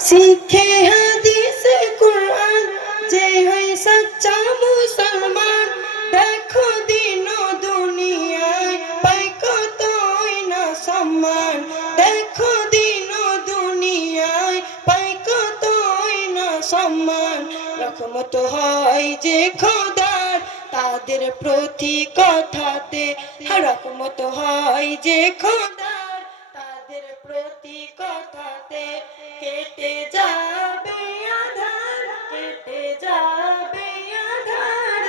सीखे हदीस कुरान जे है सच्चा मुसलमान देखो दिनो दुनियाय पाई कतई ना सम्मान देखो दिनो दुनियाय पाई कतई ना सम्मान রহমত হয় যে খোদার তাদের প্রতি কথাতে রহমত হয় যে খোদার তাদের প্রতি কথাতে কেটে যাবে আধার কেটে যাবে আধার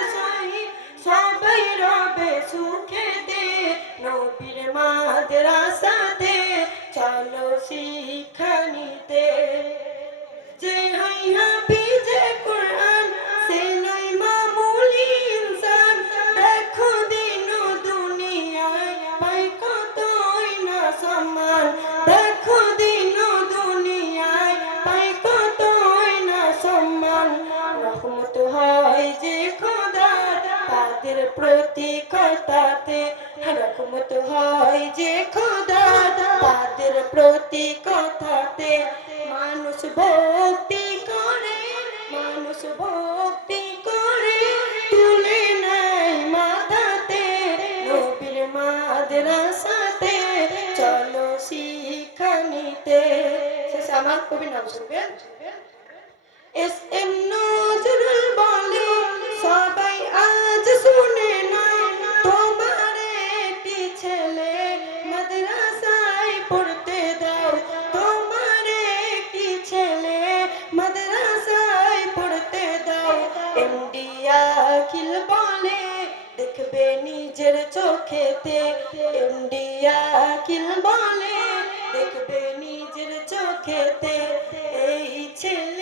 সবাই রবে সুখেতে নবীর মাদ্রাসাতে চলো শিক্ষা নিতে যে হয় হাফিজে কুরআন সে নয় মামুলি ইনসান দেখো দিন দুনিয়ায় পাই কতই না সম্মান দেখো দিন দুনিয়ায় পাই কতই না সম্মান রহমত হয় যে খোদার তাদের প্রতি কথাতে রহমত হয় যে খোদার তাদের প্রতি কথাতে মানুষ ভক্তি করে তুলে নেয় মাথাতে নবীর মাদ্রাসাতে চলো শিক্ষা নিতে শেষে আমার কবির নাম শুনবেন এস এম নজরুল বলে সবাই আজ শুনে নাও তোমার একটি ছেলে মাদ্রাসায় পড়তে দাও তোমার একটি ছেলে মাদ্রাসায় পড়তে দাও এমডি আখিল বলে দেখবে নিজের চোখেতে এমডি আখিল বলে দেখবে নিজের চোখেতে এই ছেলে